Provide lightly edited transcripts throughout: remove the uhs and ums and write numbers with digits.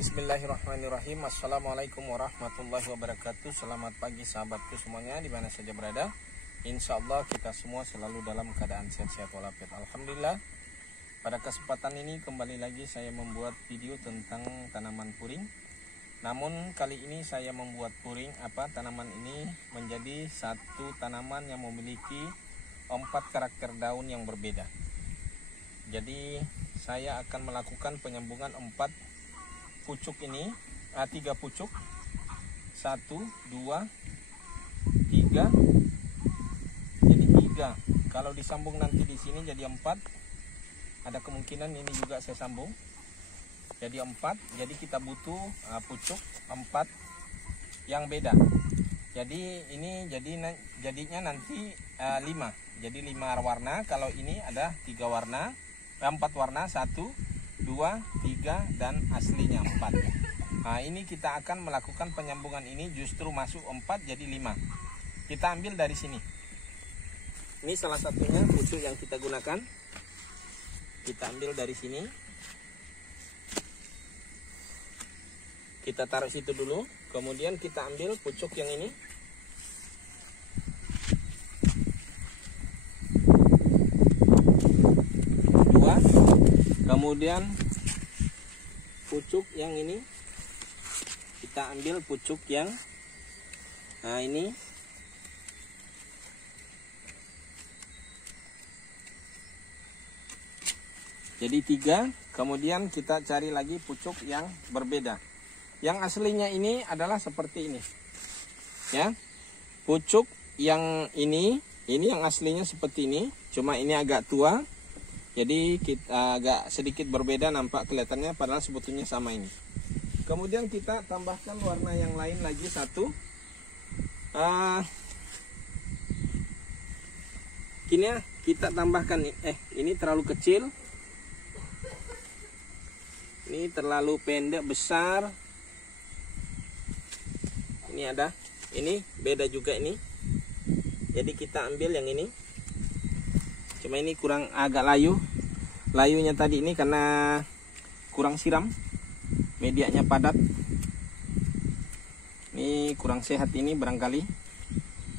Bismillahirrahmanirrahim. Assalamualaikum warahmatullahi wabarakatuh. Selamat pagi sahabatku semuanya, di mana saja berada. Insya Allah kita semua selalu dalam keadaan sehat-sehat walafiat. Alhamdulillah. Pada kesempatan ini kembali lagi saya membuat video tentang tanaman puring. Namun kali ini saya membuat tanaman ini menjadi satu tanaman yang memiliki 4 karakter daun yang berbeda. Jadi saya akan melakukan penyambungan 3 pucuk, 1, 2, 3. Jadi 3. Kalau disambung nanti di sini jadi 4. Ada kemungkinan ini juga saya sambung jadi 4. Jadi kita butuh pucuk 4 yang beda. Jadi ini jadinya nanti 5. Jadi 5 warna. Kalau ini ada 4 warna, 1, 2, 3 dan aslinya 4. Nah, ini kita akan melakukan penyambungan ini justru masuk 4 jadi 5. Kita ambil dari sini. Ini salah satunya pucuk yang kita gunakan. Kita ambil dari sini. Kita taruh situ dulu. Kemudian kita ambil pucuk yang ini. Kemudian pucuk yang ini kita ambil pucuk yang ini. Jadi 3. Kemudian kita cari lagi pucuk yang berbeda. Yang aslinya ini adalah seperti ini. Ya. Pucuk yang ini yang aslinya seperti ini, cuma ini agak tua. Jadi kita agak sedikit berbeda nampak kelihatannya, padahal sebetulnya sama ini. Kemudian kita tambahkan warna yang lain lagi 1. Gini ya, kita tambahkan ini terlalu kecil. Ini terlalu pendek, besar. Ini ada, ini beda juga ini. Jadi kita ambil yang ini. Cuma ini kurang agak layu. Layunya tadi ini karena kurang siram. Medianya padat. Ini kurang sehat ini barangkali.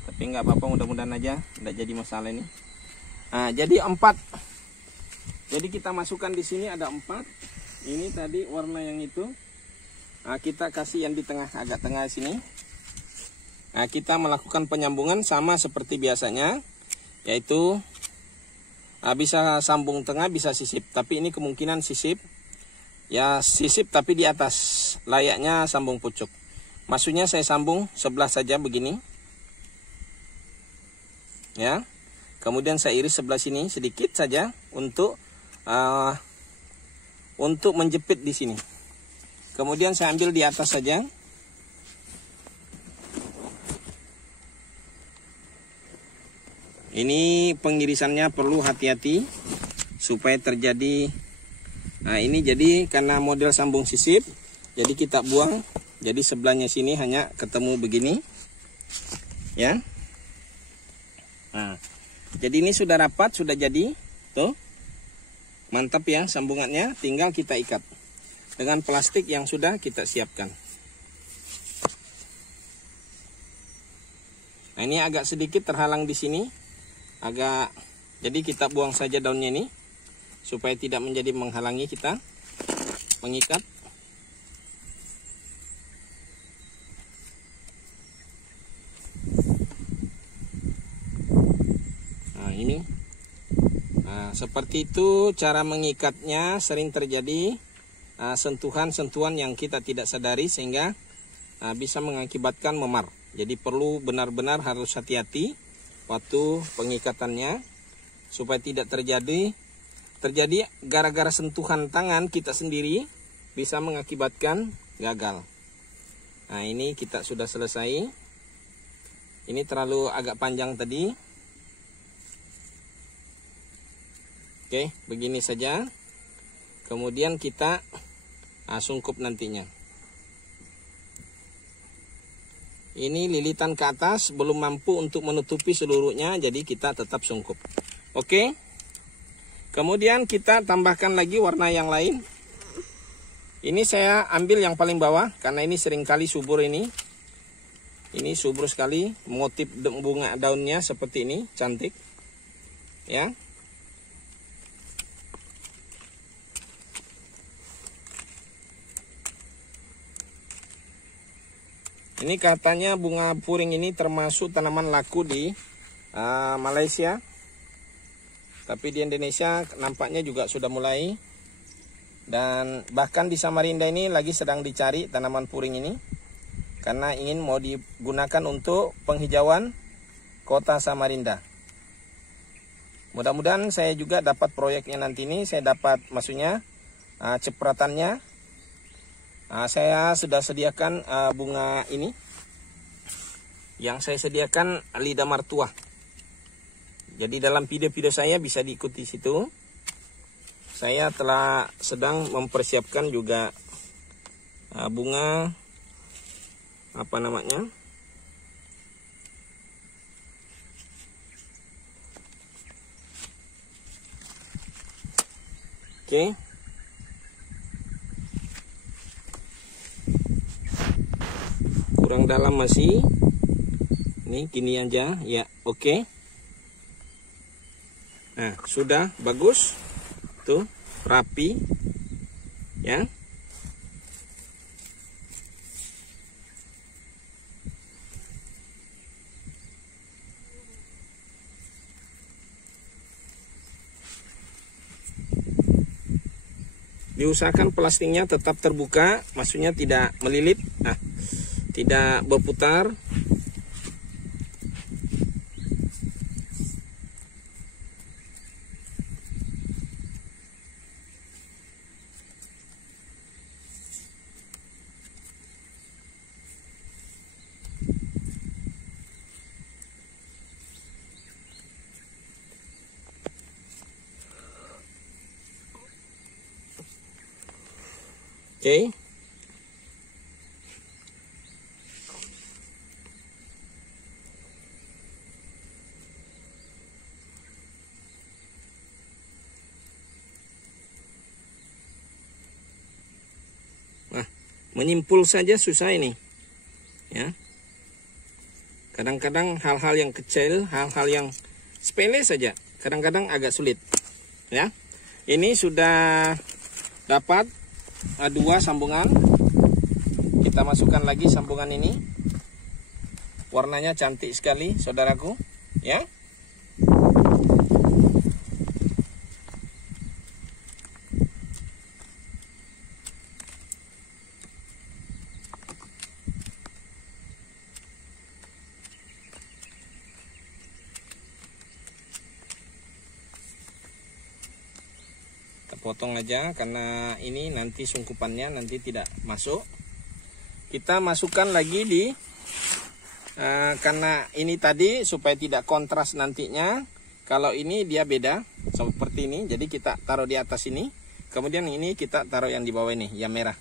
Tapi nggak apa-apa, mudah-mudahan aja tidak jadi masalah ini. Nah, jadi 4. Jadi kita masukkan di sini ada 4. Ini tadi warna yang itu. Nah, kita kasih yang di tengah, agak tengah sini. Nah, kita melakukan penyambungan sama seperti biasanya, yaitu bisa sambung tengah, bisa sisip. Tapi ini kemungkinan sisip. Ya sisip tapi di atas. Layaknya sambung pucuk. Maksudnya saya sambung sebelah saja begini. Ya. Kemudian saya iris sebelah sini sedikit saja untuk menjepit di sini. Kemudian saya ambil di atas saja. Ini pengirisannya perlu hati-hati supaya terjadi. Nah, ini jadi karena model sambung sisip, jadi kita buang. Jadi sebelahnya sini hanya ketemu begini. Ya. Nah, jadi ini sudah rapat, sudah jadi. Tuh. Mantap ya sambungannya, tinggal kita ikat dengan plastik yang sudah kita siapkan. Nah, ini agak sedikit terhalang di sini. Jadi kita buang saja daunnya ini supaya tidak menjadi menghalangi kita mengikat. Nah, ini. Nah, seperti itu cara mengikatnya. Sering terjadi sentuhan-sentuhan yang kita tidak sadari sehingga bisa mengakibatkan memar. Jadi perlu benar-benar harus hati-hati waktu pengikatannya supaya tidak terjadi gara-gara sentuhan tangan kita sendiri bisa mengakibatkan gagal. Nah, ini kita sudah selesai. Ini terlalu agak panjang tadi. Oke, begini saja. Kemudian kita sungkup nantinya. Ini lilitan ke atas belum mampu untuk menutupi seluruhnya, jadi kita tetap sungkup. Oke. Kemudian kita tambahkan lagi warna yang lain. Ini saya ambil yang paling bawah karena ini seringkali subur ini. Ini subur sekali, motif bunga daunnya seperti ini, cantik. Ya. Ini katanya bunga puring ini termasuk tanaman laku di Malaysia. Tapi di Indonesia nampaknya juga sudah mulai. Dan bahkan di Samarinda ini lagi sedang dicari tanaman puring ini. Karena ingin mau digunakan untuk penghijauan kota Samarinda. Mudah-mudahan saya juga dapat proyeknya nanti ini. Saya dapat maksudnya cepratannya. Saya sudah sediakan bunga ini. Yang saya sediakan lidah martua. Jadi dalam video-video saya bisa diikuti situ. Saya telah sedang mempersiapkan juga bunga apa namanya? Oke. Kurang dalam masih. Ini gini aja ya, oke. Nah, sudah bagus. Tuh, rapi. Ya. Diusahakan plastiknya tetap terbuka, maksudnya tidak melilit, tidak berputar. Oke. Nah, menyimpul saja susah ini. Ya. Kadang-kadang hal-hal yang kecil, hal-hal yang sepele saja, kadang-kadang agak sulit. Ya. Ini sudah dapat 2 sambungan. Kita masukkan lagi sambungan ini. Warnanya cantik sekali, saudaraku, ya. Potong aja karena ini nanti sungkupannya nanti tidak masuk. Kita masukkan lagi di karena ini tadi supaya tidak kontras nantinya. Kalau ini dia beda seperti ini, jadi kita taruh di atas ini. Kemudian ini kita taruh yang di bawah ini, yang merah.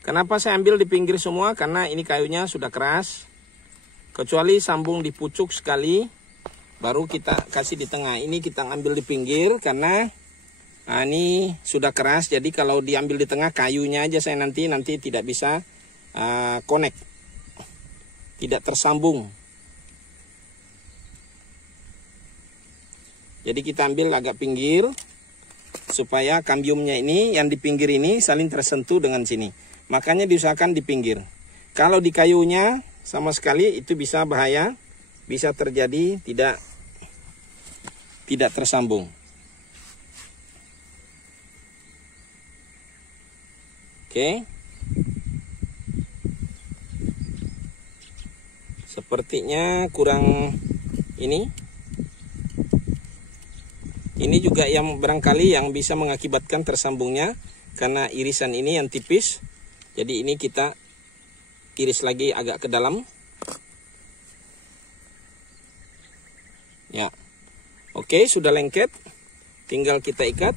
Kenapa saya ambil di pinggir semua? Karena ini kayunya sudah keras. Kecuali sambung di pucuk sekali, baru kita kasih di tengah. Ini kita ambil di pinggir karena ini sudah keras. Jadi kalau diambil di tengah, kayunya aja saya nanti tidak bisa connect, tidak tersambung. Jadi kita ambil agak pinggir supaya kambiumnya ini yang di pinggir ini saling tersentuh dengan sini. Makanya diusahakan di pinggir. Kalau di kayunya sama sekali itu bisa bahaya, bisa terjadi tidak tersambung. Oke. Sepertinya kurang ini. Ini juga yang barangkali yang bisa mengakibatkan tersambungnya karena irisan ini yang tipis. Jadi ini kita iris lagi agak ke dalam. Ya. Oke, sudah lengket. Tinggal kita ikat.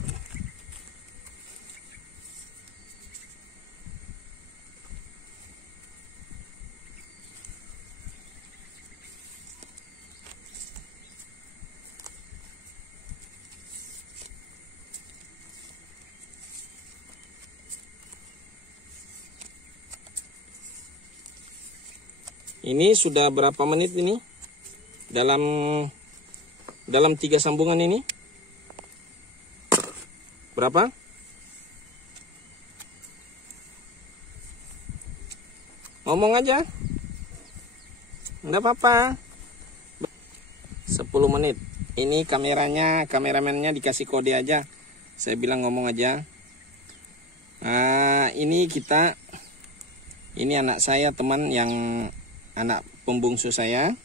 Ini sudah berapa menit ini? Dalam 3 sambungan ini? Berapa? Ngomong aja. Enggak apa-apa. 10 menit. Ini kameramennya dikasih kode aja. Saya bilang ngomong aja. Ini anak saya, teman yang anak pembungsu saya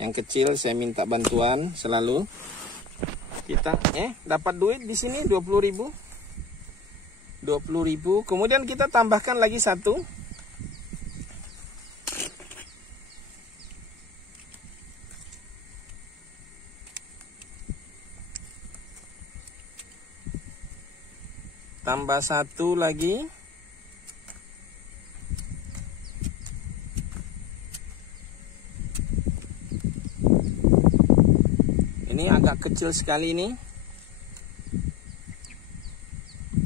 yang kecil, saya minta bantuan selalu. Kita dapat duit di sini 20.000. 20.000. Kemudian kita tambahkan lagi satu. Tambah satu lagi. Ini agak kecil sekali ini.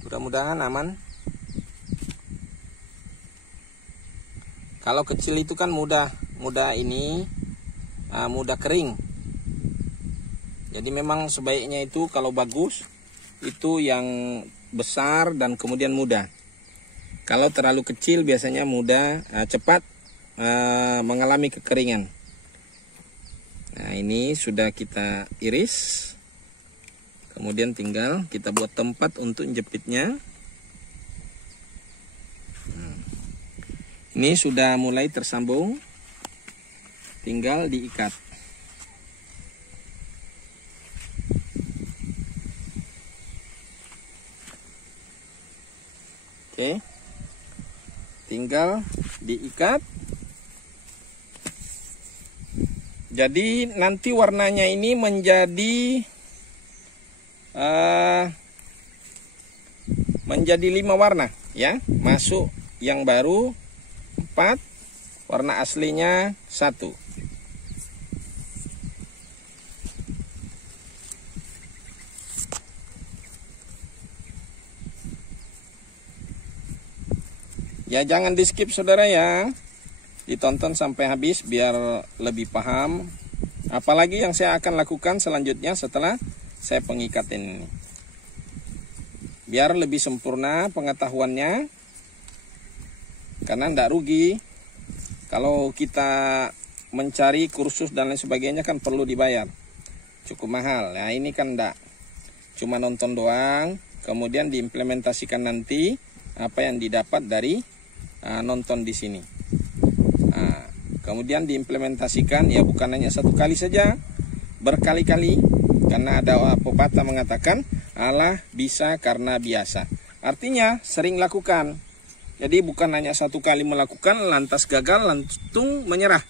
Mudah-mudahan aman. Kalau kecil itu kan mudah kering. Jadi memang sebaiknya itu kalau bagus itu yang besar dan kemudian muda. Kalau terlalu kecil biasanya cepat mengalami kekeringan. Nah, ini sudah kita iris. Kemudian tinggal kita buat tempat untuk jepitnya. Ini sudah mulai tersambung. Tinggal diikat. Oke. Tinggal diikat. Jadi nanti warnanya ini menjadi 5 warna ya. Masuk yang baru 4, warna aslinya 1. Ya jangan di skip saudara ya. Ditonton sampai habis biar lebih paham. Apalagi yang saya akan lakukan selanjutnya setelah saya pengikatan ini. Biar lebih sempurna pengetahuannya. Karena tidak rugi. Kalau kita mencari kursus dan lain sebagainya kan perlu dibayar. Cukup mahal. Nah ini kan tidak. Cuma nonton doang. Kemudian diimplementasikan nanti apa yang didapat dari nonton di sini. Kemudian diimplementasikan ya bukan hanya 1 kali saja, berkali-kali. Karena ada pepatah mengatakan Allah bisa karena biasa. Artinya sering lakukan. Jadi bukan hanya 1 kali melakukan lantas gagal langsung menyerah.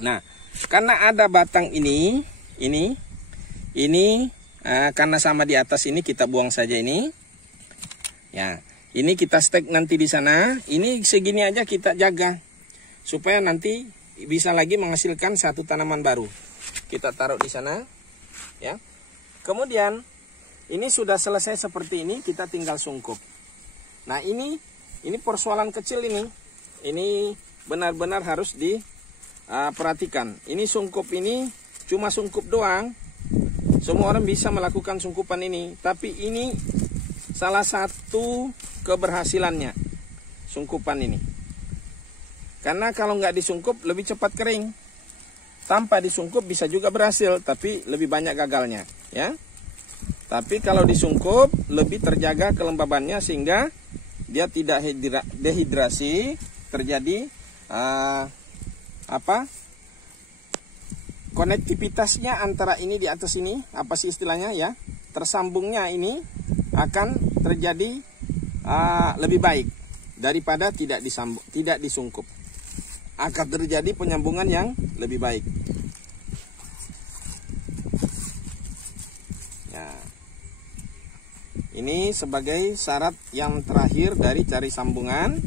Nah, karena ada batang ini karena sama di atas ini kita buang saja ini. Ya, ini kita stek nanti di sana. Ini segini aja kita jaga. Supaya nanti bisa lagi menghasilkan satu tanaman baru. Kita taruh di sana, ya. Kemudian ini sudah selesai seperti ini, kita tinggal sungkup. Nah ini persoalan kecil ini. Ini benar-benar harus diperhatikan. Ini sungkup ini cuma sungkup doang. Semua orang bisa melakukan sungkupan ini, tapi ini salah satu keberhasilannya sungkupan ini. Karena kalau nggak disungkup lebih cepat kering. Tanpa disungkup bisa juga berhasil, tapi lebih banyak gagalnya, ya. Tapi kalau disungkup lebih terjaga kelembabannya sehingga dia tidak dehidrasi, terjadi konektivitasnya antara ini di atas ini, apa sih istilahnya ya? Tersambungnya ini akan terjadi lebih baik daripada tidak disungkup. Akan terjadi penyambungan yang lebih baik. Ya. Ini sebagai syarat yang terakhir dari cari sambungan,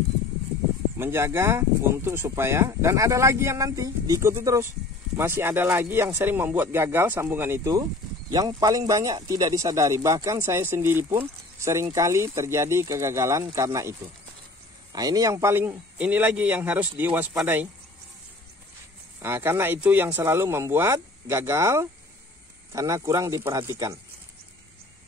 menjaga untuk supaya, dan ada lagi yang nanti diikuti terus. Masih ada lagi yang sering membuat gagal sambungan itu, yang paling banyak tidak disadari. Bahkan saya sendiri pun seringkali terjadi kegagalan karena itu. Nah ini yang paling, ini lagi yang harus diwaspadai. Nah, karena itu yang selalu membuat gagal karena kurang diperhatikan.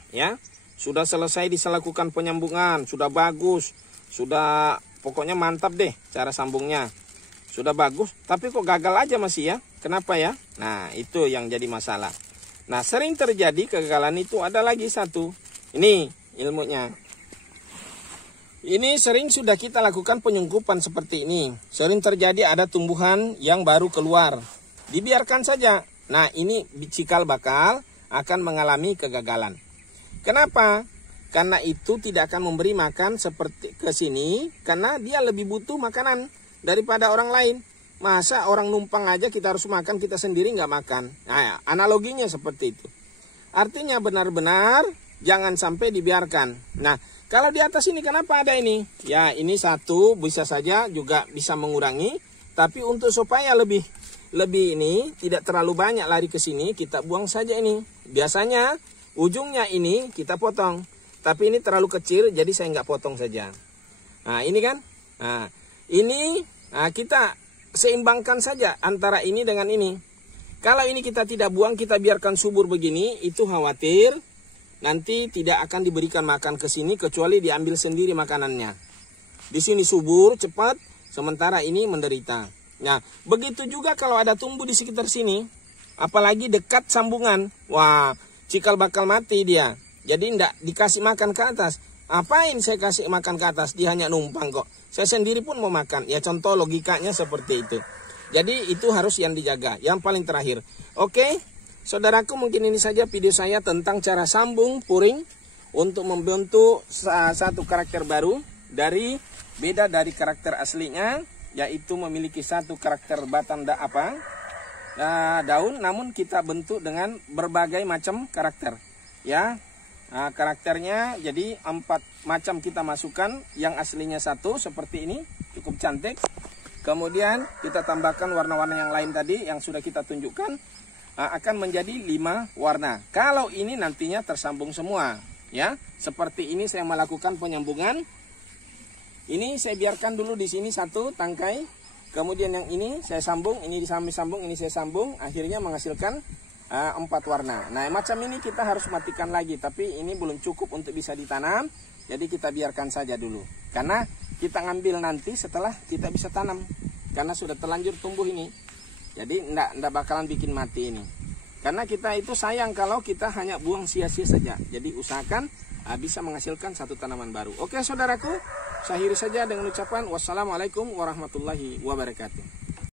Ya, sudah selesai dilakukan penyambungan, sudah bagus, sudah pokoknya mantap deh cara sambungnya. Sudah bagus, tapi kok gagal aja masih ya? Kenapa ya? Nah, itu yang jadi masalah. Nah, sering terjadi kegagalan itu ada lagi satu. Ini ilmunya. Ini sering sudah kita lakukan penyungkupan seperti ini. Sering terjadi ada tumbuhan yang baru keluar. Dibiarkan saja. Nah, ini cikal bakal akan mengalami kegagalan. Kenapa? Karena itu tidak akan memberi makan seperti ke sini. Karena dia lebih butuh makanan daripada orang lain. Masa orang numpang aja kita harus makan, kita sendiri nggak makan. Nah, analoginya seperti itu. Artinya benar-benar jangan sampai dibiarkan. Nah, kalau di atas ini kenapa ada ini? Ya, ini satu bisa saja juga bisa mengurangi. Tapi untuk supaya lebih ini tidak terlalu banyak lari ke sini, kita buang saja ini. Biasanya ujungnya ini kita potong. Tapi ini terlalu kecil, jadi saya nggak potong saja. Nah, ini kan. Nah, ini kita seimbangkan saja antara ini dengan ini. Kalau ini kita tidak buang, kita biarkan subur begini, itu khawatir nanti tidak akan diberikan makan ke sini kecuali diambil sendiri makanannya. Di sini subur cepat, sementara ini menderita. Nah, begitu juga kalau ada tumbuh di sekitar sini, apalagi dekat sambungan, wah, cikal bakal mati dia. Jadi tidak dikasih makan ke atas. Apain saya kasih makan ke atas? Dia hanya numpang kok. Saya sendiri pun mau makan. Ya contoh logikanya seperti itu. Jadi itu harus yang dijaga. Yang paling terakhir. Oke. Saudaraku, mungkin ini saja video saya tentang cara sambung puring untuk membentuk satu karakter baru beda dari karakter aslinya, yaitu memiliki satu karakter batang daun, namun kita bentuk dengan berbagai macam karakter. Ya, karakternya jadi 4 macam kita masukkan, yang aslinya 1 seperti ini, cukup cantik. Kemudian kita tambahkan warna-warna yang lain tadi yang sudah kita tunjukkan. Akan menjadi 5 warna. Kalau ini nantinya tersambung semua, ya. Seperti ini saya melakukan penyambungan. Ini saya biarkan dulu di sini 1 tangkai. Kemudian yang ini saya sambung, ini disambung, ini saya sambung, akhirnya menghasilkan 4 warna. Nah, macam ini kita harus matikan lagi, tapi ini belum cukup untuk bisa ditanam. Jadi kita biarkan saja dulu. Karena kita ngambil nanti setelah kita bisa tanam. Karena sudah terlanjur tumbuh ini. Jadi enggak bakalan bikin mati ini. Karena kita itu sayang kalau kita hanya buang sia-sia saja. Jadi usahakan bisa menghasilkan satu tanaman baru. Oke saudaraku, saya akhiri saja dengan ucapan wassalamualaikum warahmatullahi wabarakatuh.